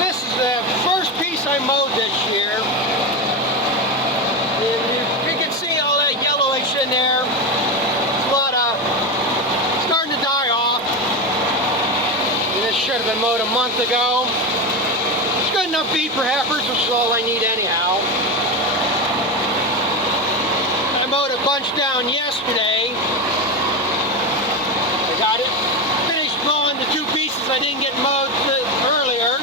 this is the first piece I mowed this year. And you can see all that yellowish in there. It's a lot of starting to die off. And this should have been mowed a month ago. It's good enough feed for heifers, which is all I need anyhow. I mowed a bunch down yesterday. I got it finished mowing the two pieces I didn't get mowed earlier.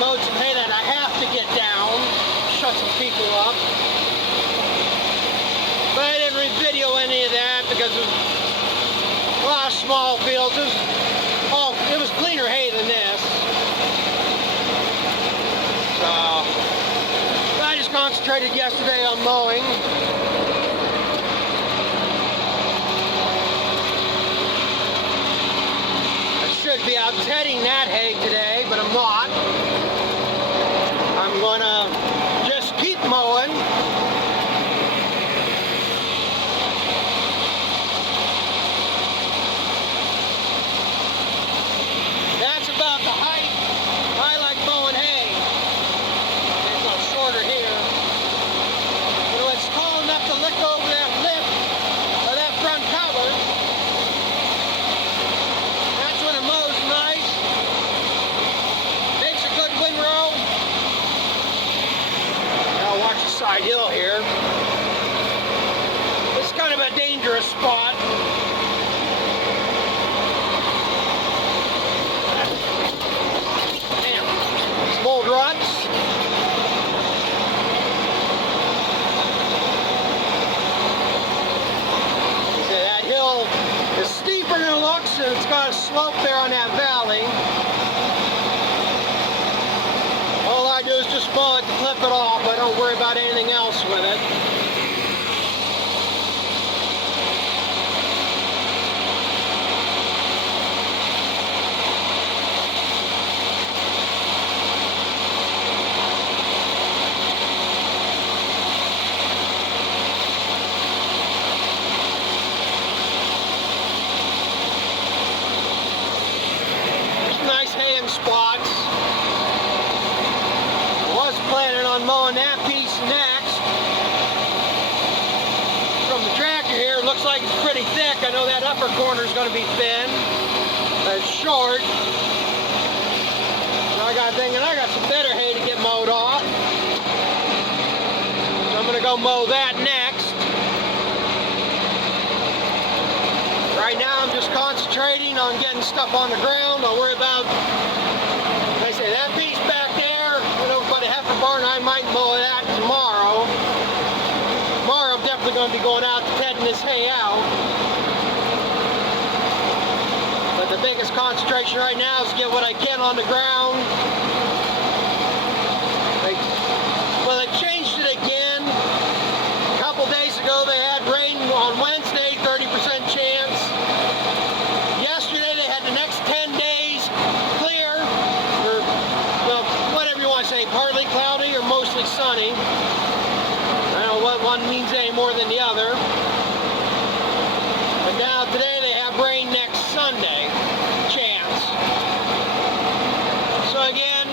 Mowed some hay that I have to get down, shut some people up. But I didn't video any of that because it was a lot of small fields. It was cleaner hay than this. So I just concentrated yesterday on mowing. Should be out tedding that hay today, but I'm not. I'm gonna just keep mowing. That's about the height I like mowing hay. It's a little shorter here. But when it's tall enough to lick over that lip or that front cover, side hill here. It's kind of a dangerous spot. Damn, some old ruts. See, that hill is steeper than it looks, and it's got a slope there on that valley. All I do is just mow it to clip it off. I don't worry about anything else with it. There's nice hay in spots. Planning on mowing that piece next. From the tractor here, it looks like it's pretty thick. I know that upper corner is going to be thin. It's short. So I got thinking I got some better hay to get mowed off. So I'm going to go mow that next. Right now I'm just concentrating on getting stuff on the ground. Don't worry about, like I say, that piece back there. But a heifer barn, I might mow that tomorrow. Tomorrow I'm definitely going to be going out to tedding this hay out. But the biggest concentration right now is to get what I can on the ground. Well, they changed it again. A couple days ago they had rain on Wednesday, 30% chance. Yesterday they had the next 10 days clear, or well, whatever you want to say, partly cloudy or mostly sunny. I don't know what one means any more than the other. But now today they have rain next Sunday, chance. So again,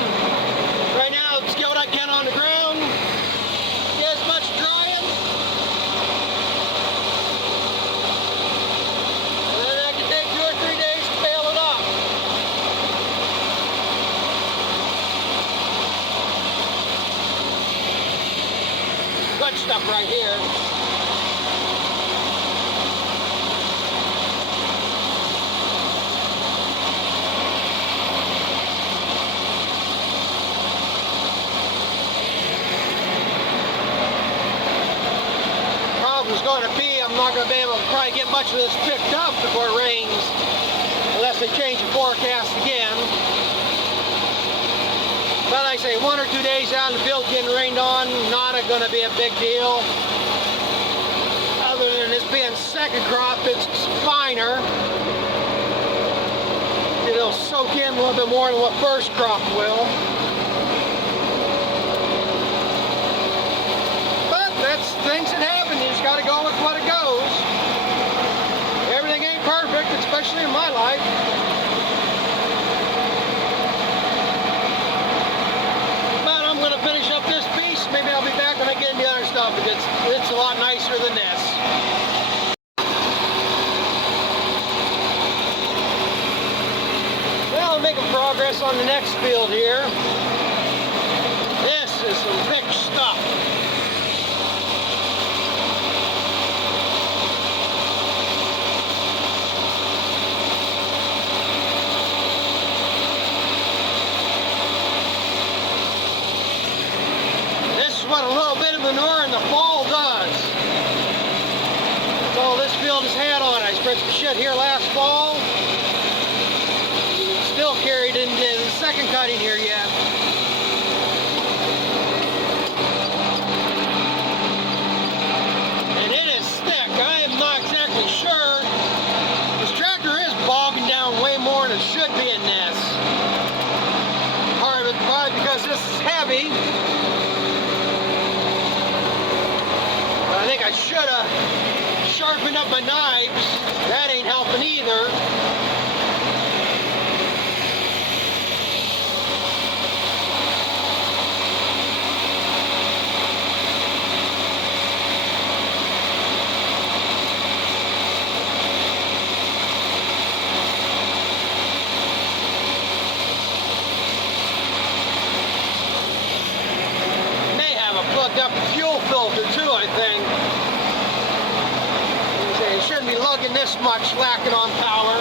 right now let's get what I can on the ground, get as much drying, and then I can take 2 or 3 days to bale it up. Good stuff right here. Problem's going to be I'm not going to be able to probably get much of this picked up before it rains, unless they change the forecast again. But like I say, 1 or 2 days out in the field getting rained on, not going to be a big deal. Other than this being second crop, it's finer. It'll soak in a little bit more than what first crop will. But that's things that happen. You just got to go with what it goes. Everything ain't perfect, especially in my life. making progress on the next field here. This is some thick stuff. This is what a little bit of manure in the fall does. That's all this field has had on it. I spread some shit here last fall. Still carried into the second cutting here yet. And it is thick. I am not exactly sure. This tractor is bogging down way more than it should be in this. Part of it probably because this is heavy. But I think I should have sharpened up my knives. That ain't helping either. Plugged up the fuel filter too, I think. It shouldn't be lugging this much, lacking on power.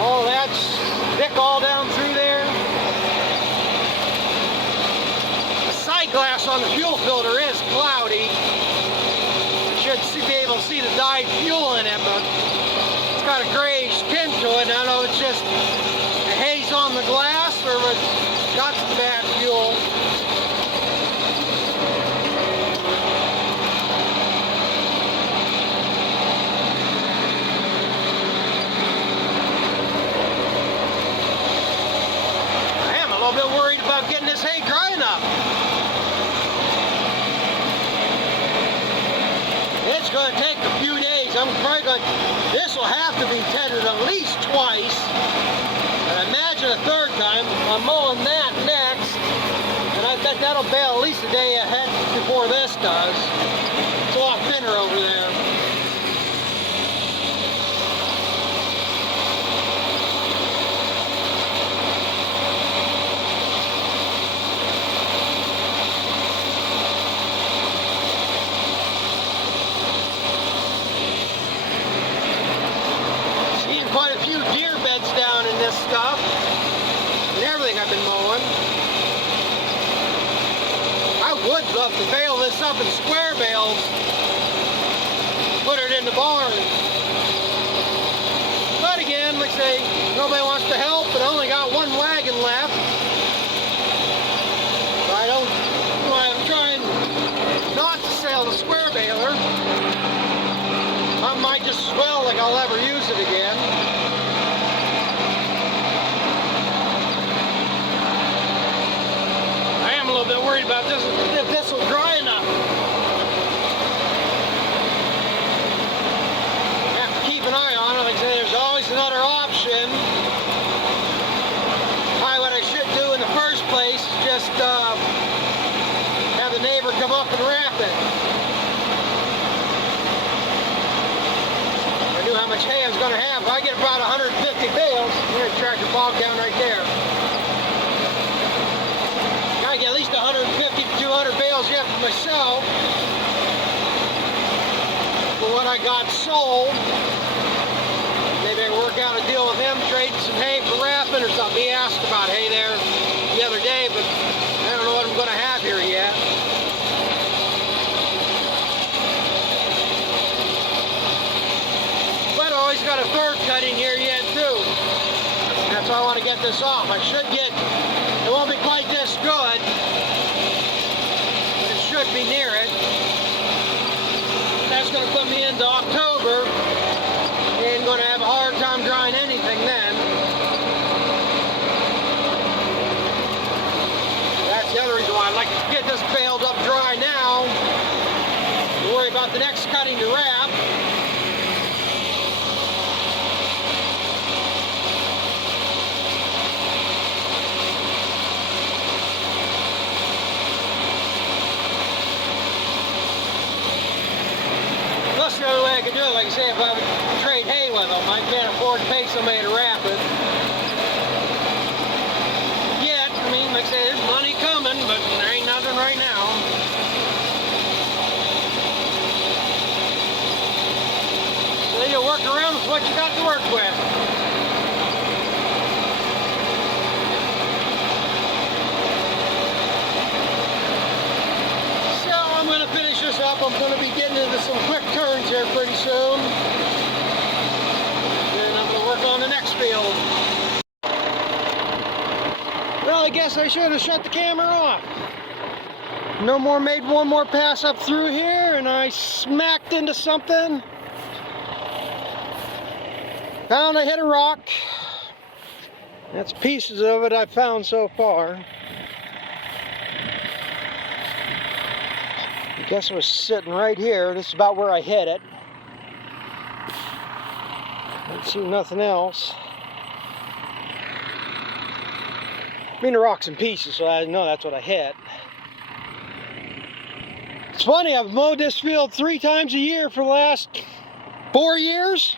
Oh, that's thick all down through there. The side glass on the fuel filter is cloudy. You should be able to see the dyed fuel in it, but it's got a grayish tint to it. I don't know if it's just the haze on the glass or if it's got some bad fuel. I am a little bit worried about getting this hay dry enough. It's going to take a few days. I'm probably going to, this will have to be tethered at least twice. And imagine a third time. I'm mowing that next. And I bet that'll bail at least a day ahead before this does. It's a lot thinner over there. Quite a few deer beds down in this stuff and everything I've been mowing. I would love to bale this up in square bales, put it in the barn. But again, like I say, nobody wants to help, but I only got one wagon left. I'm trying not to sell the square baler. I might just swell like I'll ever use it again. I am a little bit worried about this, if this will dry enough. I have to keep an eye on it. Like I say, there's always another option. Probably what I should do in the first place is just have the neighbor come up and wrap it. How much hay I was going to have. If I get about 150 bales, there's a tractor bogged down right there. Gotta get at least 150 to 200 bales yet for myself. For what I got sold. Maybe I can work out a deal with him, trade some hay for wrapping or something. He asked about hay there the other day, but I don't know what I'm going to have here yet. Always got a third cutting here yet too. That's why I want to get this off. I should get, it won't be quite this good, but it should be near it. That's going to put me into October. And going to have a hard time drying anything then. That's the other reason why I'd like to get this baled up dry now. Don't worry about the next cutting to wrap. The other way I could do it, like I say, if I would trade with them. I can't afford to pay somebody to wrap it. Yet, I mean, like I say, there's money coming, but there ain't nothing right now. So you work around with what you got to work with. I'm going to be getting into some quick turns here pretty soon. Then I'm going to work on the next field. Well, I guess I should have shut the camera off. No more, made one more pass up through here and I smacked into something. Found I hit a rock. That's pieces of it I've found so far. I guess it was sitting right here. This is about where I hit it. Don't see nothing else. I mean, the rock's in pieces, so I know that's what I hit. It's funny, I've mowed this field 3 times a year for the last 4 years.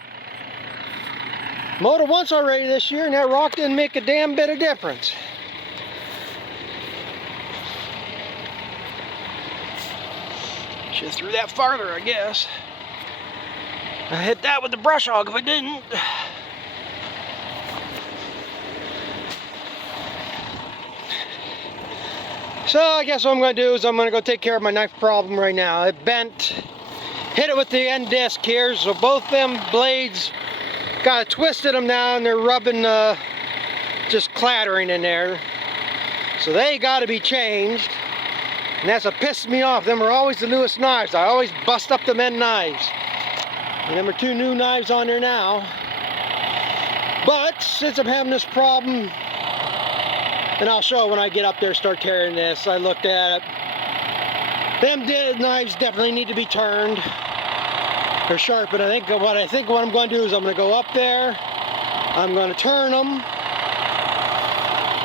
Mowed it once already this year, and that rock didn't make a damn bit of difference. Should have threw that farther, I guess. I hit that with the brush hog if I didn't. So I guess what I'm going to do is I'm going to go take care of my knife problem right now. It bent, hit it with the end disc here, so both them blades got twisted them now and they're rubbing, just clattering in there. So they got to be changed. And that's what pissed me off. Them are always the newest knives. I always bust up them end knives. And them are 2 new knives on there now. But since I'm having this problem, and I'll show when I get up there and start tearing this, I looked at it. Them knives definitely need to be turned or sharpened. I think what I'm going to do is I'm going to go up there. I'm going to turn them.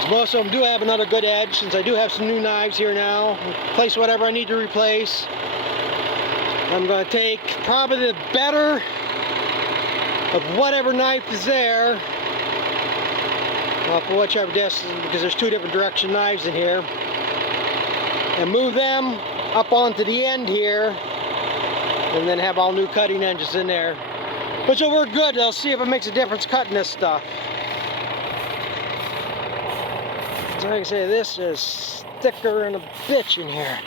Most of them do have another good edge, since I do have some new knives here now. Replace whatever I need to replace. I'm going to take probably the better of whatever knife is there, off of whichever disc, because there's 2 different direction knives in here, and move them up onto the end here, and then have all new cutting edges in there, which will work good. I'll see if it makes a difference cutting this stuff. Like I say, this is thicker than a bitch in here.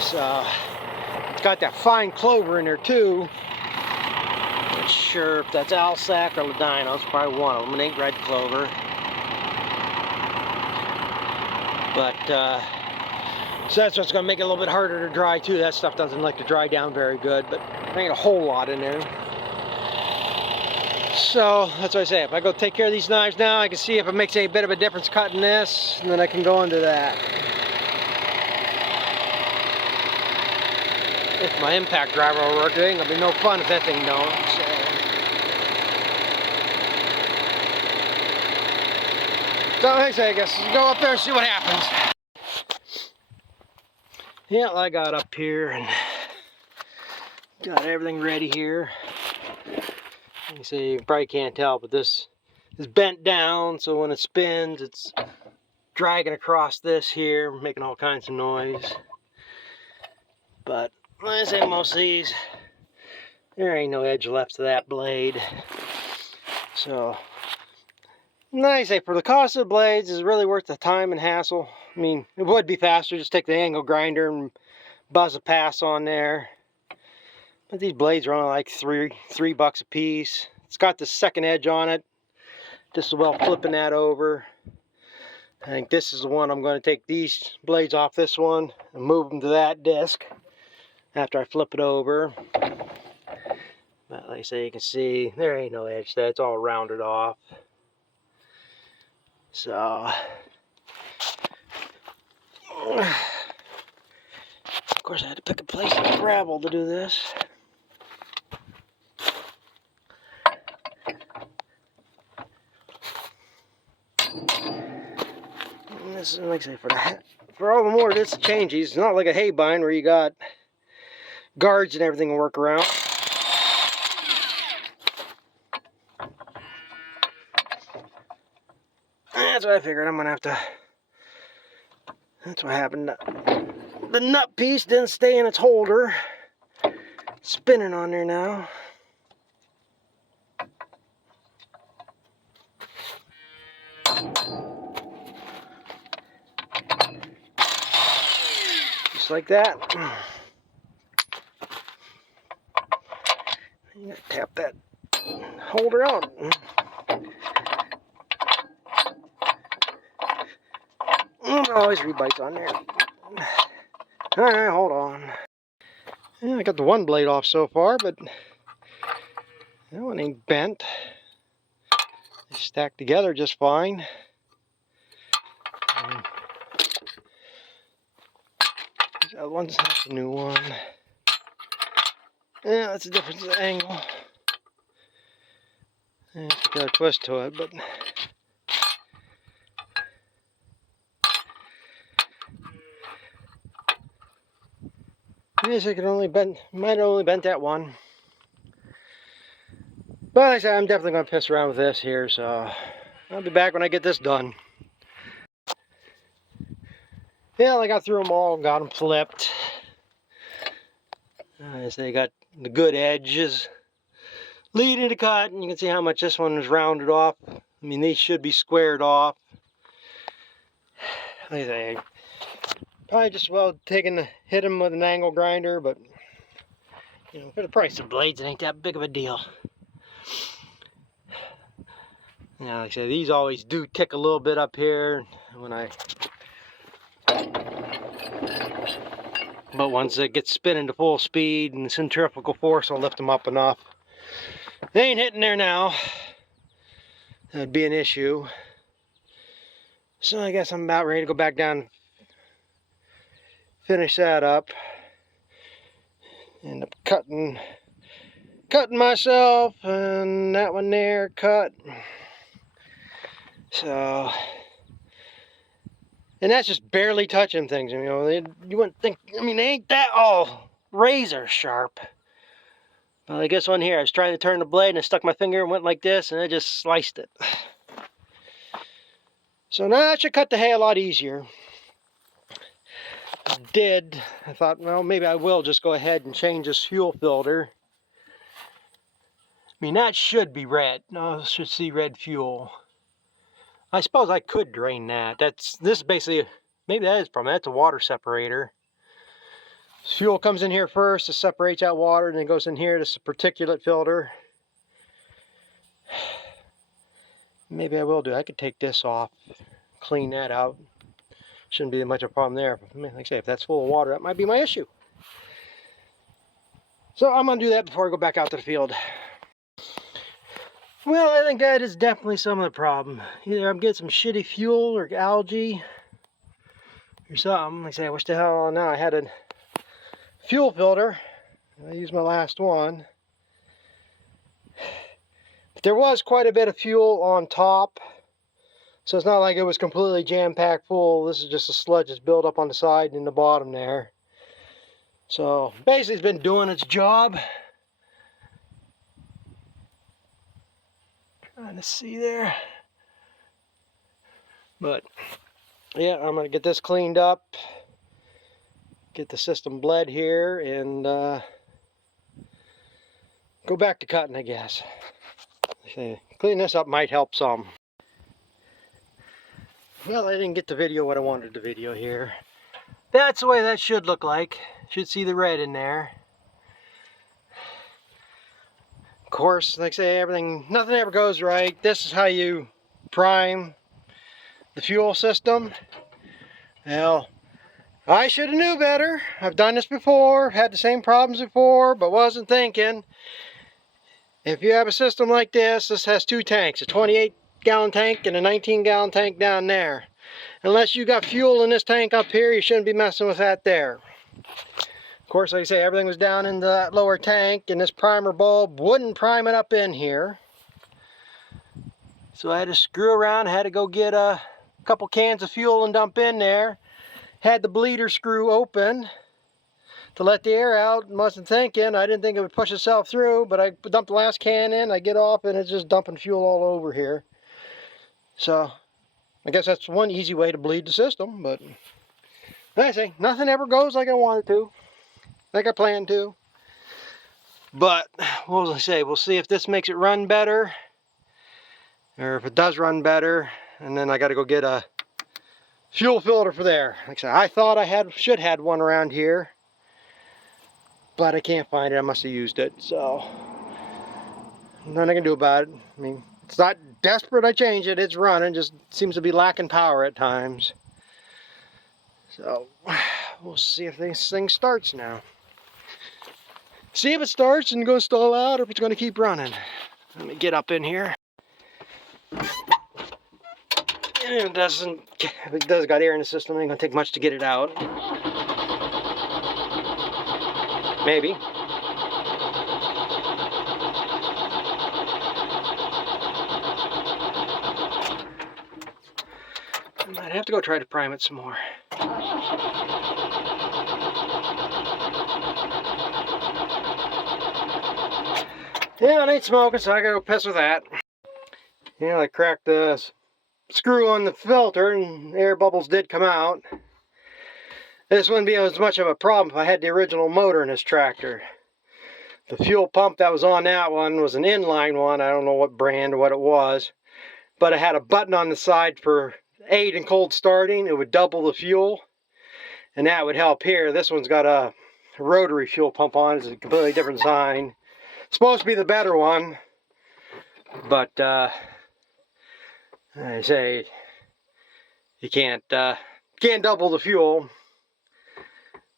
So, it's got that fine clover in there too. Not sure if that's Alsac or Ladino. It's probably one of them. It ain't red clover. But, so that's what's going to make it a little bit harder to dry too. That stuff doesn't like to dry down very good, but there ain't a whole lot in there. So that's what I say, if I go take care of these knives now, I can see if it makes any bit of a difference cutting this, and then I can go into that. If my impact driver will work, it ain't gonna be no fun if that thing don't. So like I say, I guess go up there and see what happens. Yeah, I got up here and got everything ready here. You see, you probably can't tell, but this is bent down, so when it spins, it's dragging across this here, making all kinds of noise. But like I say, most of these, there ain't no edge left to that blade. So, like I say, for the cost of the blades, is it really worth the time and hassle? I mean, it would be faster, just take the angle grinder and buzz a pass on there. But these blades are only like three bucks a piece. It's got the second edge on it. Just as well flipping that over. I think this is the one I'm going to take these blades off this one and move them to that disc after I flip it over. But like I say, you can see there ain't no edge there. It's all rounded off. So, of course I had to pick a place of gravel to do this. And this is, like I say, for all the more this changes. It's not like a hay bind where you got guards and everything to work around. that's what I figured. I'm gonna have to. That's what happened. The nut piece didn't stay in its holder. It's spinning on there now. Just like that. You gotta tap that holder out. Always rebites on there. Alright, hold on. Yeah, I got the one blade off so far, but that one ain't bent. They stack together just fine. That one's that's a new one. Yeah, that's a difference in angle. Yeah, it's got a twist to it, but I guess I could only bend, might have only bent that one. But like I said, I'm definitely going to piss around with this here, so I'll be back when I get this done. Yeah, I got through them all, got them flipped. I say got the good edges leading to cut, and you can see how much this one is rounded off. I mean, these should be squared off. Like I say, probably just well hit them with an angle grinder, but you know, for the price of blades, it ain't that big of a deal. Now, like I say, these always do tick a little bit up here when but once it gets spinning to full speed and the centrifugal force will lift them up enough. They ain't hitting there now. That'd be an issue. So I guess I'm about ready to go back down, finish that up. End up cutting myself, and that one there cut. So, and that's just barely touching things, you know. You wouldn't think, I mean, they ain't that all razor sharp. Well, I guess one here, I was trying to turn the blade and I stuck my finger and went like this and I just sliced it. So now that should cut the hay a lot easier. I thought, well, maybe I will just go ahead and change this fuel filter. I mean, that should be red. No, I should see red fuel. I suppose I could drain that. This is basically, maybe that is probably, that's a water separator. Fuel comes in here first, it separates out water, and then goes in here. This is a particulate filter. Maybe I will do. I could take this off, clean that out. Shouldn't be much of a problem there. Like I say, if that's full of water, that might be my issue. So I'm going to do that before I go back out to the field. Well, I think that is definitely some of the problem. Either I'm getting some shitty fuel or algae or something. Like I say, I wish the hell now I had a fuel filter. I used my last one. But there was quite a bit of fuel on top. So it's not like it was completely jam-packed full. This is just a sludge that's built up on the side and in the bottom there. So basically it's been doing its job. Trying to see there. But yeah, I'm going to get this cleaned up. Get the system bled here and go back to cutting, I guess. Clean this up might help some. Well, I didn't get the video what I wanted the video here. That's the way that should look like. Should see the red in there. Of course, like I say, nothing ever goes right. This is how you prime the fuel system. Well, I should have knew better. I've done this before, had the same problems before, but wasn't thinking. If you have a system like this, this has two tanks, a 28-gallon tank and a 19-gallon tank down there. Unless you got fuel in this tank up here, you shouldn't be messing with that there. Of course, like I say, everything was down in that lower tank, and this primer bulb wouldn't prime it up in here. So I had to screw around, had to go get a couple cans of fuel and dump in there. Had the bleeder screw open to let the air out. Wasn't thinking, I didn't think it would push itself through, but I dumped the last can in, I get off, and it's just dumping fuel all over here. So I guess that's one easy way to bleed the system, but like I say, nothing ever goes like I want it to, like I planned to. But what was I say? We'll see if this makes it run better, or if it does run better, and then I got to go get a fuel filter for there. Like I said, I thought I should have one around here, but I can't find it. I must have used it, so nothing I can do about it. I mean, it's not desperate I change it. It's running, just seems to be lacking power at times. So we'll see if this thing starts now. See if it starts and goes stall out, or if it's going to keep running. Let me get up in here. And if it does got air in the system, it ain't going to take much to get it out. Maybe. I might have to go try to prime it some more. Yeah, it ain't smoking, so I gotta go piss with that. Yeah, I cracked the screw on the filter and air bubbles did come out. This wouldn't be as much of a problem if I had the original motor in this tractor. The fuel pump that was on that one was an inline one. I don't know what brand or what it was, but it had a button on the side for aid in cold starting. It would double the fuel, and that would help here. This one's got a rotary fuel pump on. It's a completely different design. Supposed to be the better one, but I say you can't double the fuel.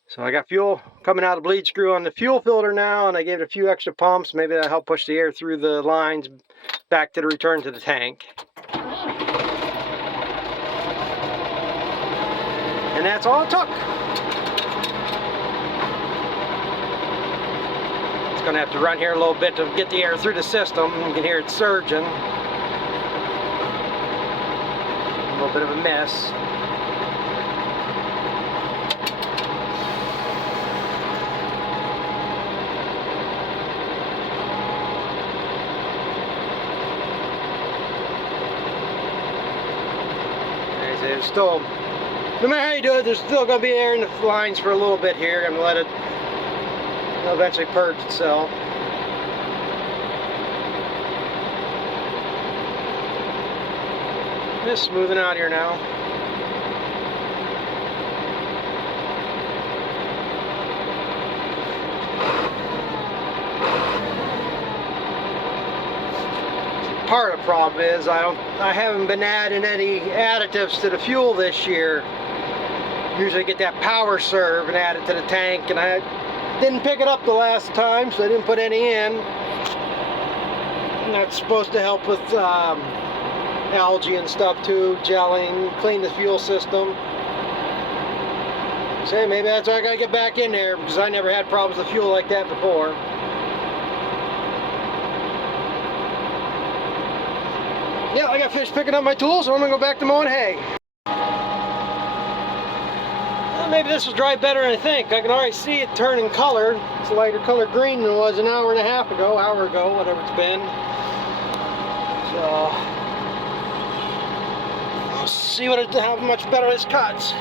So I got fuel coming out of the bleed screw on the fuel filter now, and I gave it a few extra pumps. Maybe that'll help push the air through the lines back to the return to the tank. And that's all it took. It's going to have to run here a little bit to get the air through the system. You can hear it surging. A little bit of a mess. It's still, no matter how you do it, there's still going to be air in the lines for a little bit here. I'm going to let it eventually purge itself. Just smoothing out here now. Part of the problem is I haven't been adding any additives to the fuel this year. Usually get that power serve and add it to the tank, and I didn't pick it up the last time, so I didn't put any in. And that's supposed to help with algae and stuff too, gelling, clean the fuel system. So maybe that's why I gotta get back in there, because I never had problems with fuel like that before. Yeah, I got finished picking up my tools, so I'm gonna go back to mowing hay. Well, maybe this will dry better than I think. I can already see it turning color. It's a lighter color green than it was an hour and a half ago, hour ago, whatever it's been. So, we'll see how much better this cuts.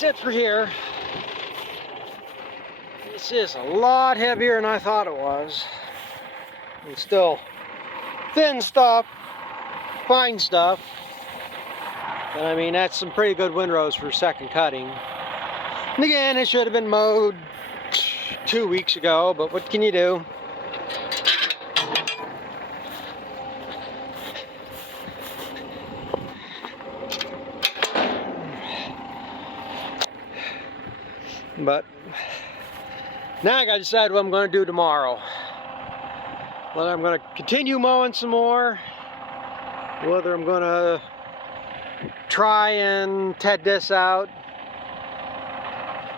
that's it for here. This is a lot heavier than I thought it was. And still thin stuff, fine stuff. But I mean, that's some pretty good windrows for second cutting. And again, it should have been mowed 2 weeks ago, but what can you do? But now I gotta decide what I'm gonna do tomorrow. Whether I'm gonna continue mowing some more, whether I'm gonna try and ted this out.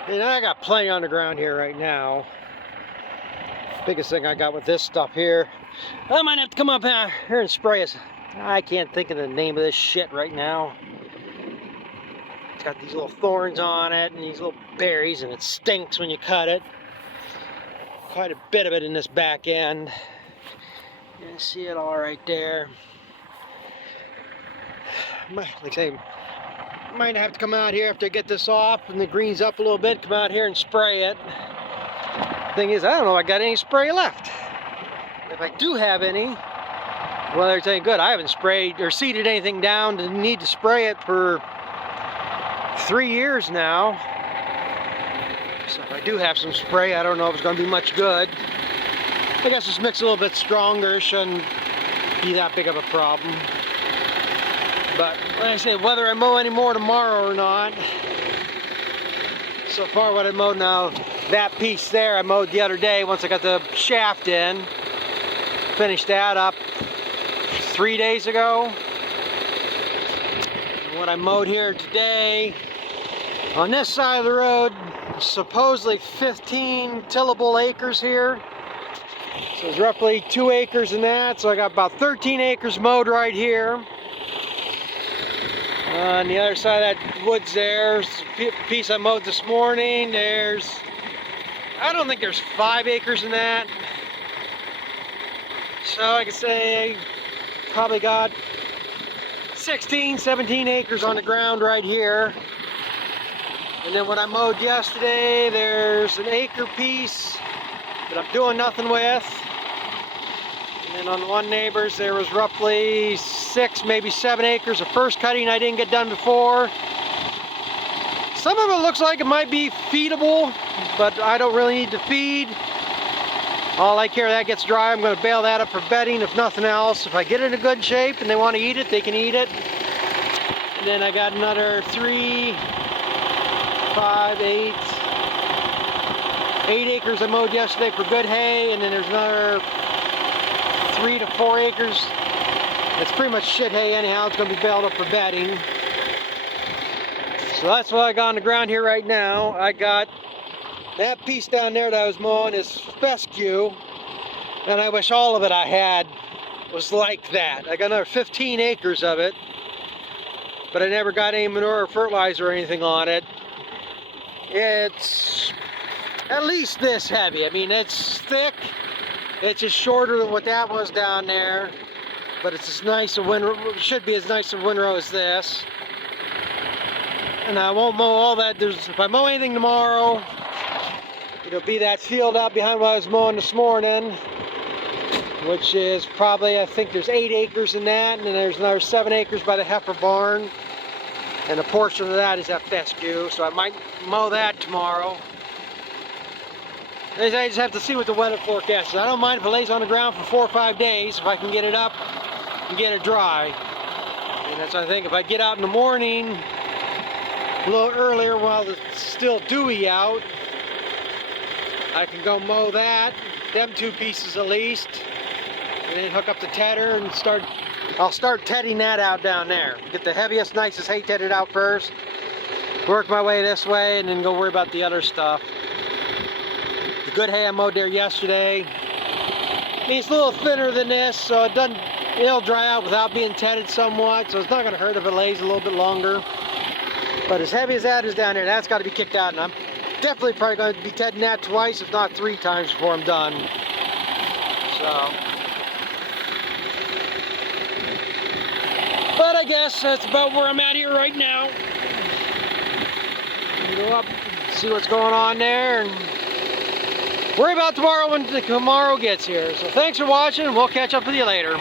And I got plenty on the ground here right now. Biggest thing I got with this stuff here, I might have to come up here and spray it. I can't think of the name of this shit right now. It's got these little thorns on it and these little berries, and it stinks when you cut it. Quite a bit of it in this back end. You see it all right there. Like I say, might have to come out here after I get this off and the green's up a little bit, come out here and spray it. Thing is, I don't know if I got any spray left. If I do have any, well, it's any good. I haven't sprayed or seeded anything down to need to spray it for 3 years now. So if I do have some spray, I don't know if it's going to be much good. I guess this mix a little bit stronger, shouldn't be that big of a problem. But like I say, whether I mow any more tomorrow or not, so far what I mowed now, that piece there I mowed the other day once I got the shaft in. Finished that up 3 days ago. And what I mowed here today, on this side of the road, supposedly 15 tillable acres here. So it's roughly 2 acres in that, so I got about 13 acres mowed right here. On the other side of that woods there's a piece I mowed this morning. I don't think there's 5 acres in that. So I could say probably got 16, 17 acres on the ground right here. And then what I mowed yesterday, there's an acre piece that I'm doing nothing with. And then on one neighbor's, there was roughly 6, maybe 7 acres of first cutting I didn't get done before. Some of it looks like it might be feedable, but I don't really need to feed. All I care that gets dry, I'm going to bale that up for bedding, if nothing else. If I get it in good shape and they want to eat it, they can eat it. And then I got another 3, 5, 8 acres I mowed yesterday for good hay, and then there's another 3 to 4 acres. It's pretty much shit hay anyhow. It's going to be baled up for bedding. So that's what I got on the ground here right now. I got that piece down there that I was mowing is fescue, and I wish all of it I had was like that. I got another 15 acres of it, but I never got any manure or fertilizer or anything on it. It's at least this heavy. I mean, it's thick. It's just shorter than what that was down there, but it's as nice a windrow, should be as nice a windrow as this. And I won't mow all that. If I mow anything tomorrow, it'll be that field out behind what I was mowing this morning, which is probably, I think there's 8 acres in that, and then there's another 7 acres by the heifer barn, and a portion of that is that fescue, so I might mow that tomorrow. I just have to see what the weather forecast is. I don't mind if it lays on the ground for 4 or 5 days if I can get it up and get it dry. And that's, I think, if I get out in the morning a little earlier while it's still dewy out, I can go mow that, them 2 pieces at least, and then hook up the tedder and I'll start tedding that out down there. Get the heaviest, nicest hay tedded out first, work my way this way, and then go worry about the other stuff. The good hay I mowed there yesterday, I mean, it's a little thinner than this, so it'll dry out without being tedded somewhat, so it's not going to hurt if it lays a little bit longer. But as heavy as that is down there, that's got to be kicked out, and I'm definitely probably going to be tedding that twice, if not 3 times before I'm done. So, but I guess that's about where I'm at here right now. Go up, see what's going on there, and worry about tomorrow when tomorrow gets here. So thanks for watching, and we'll catch up with you later.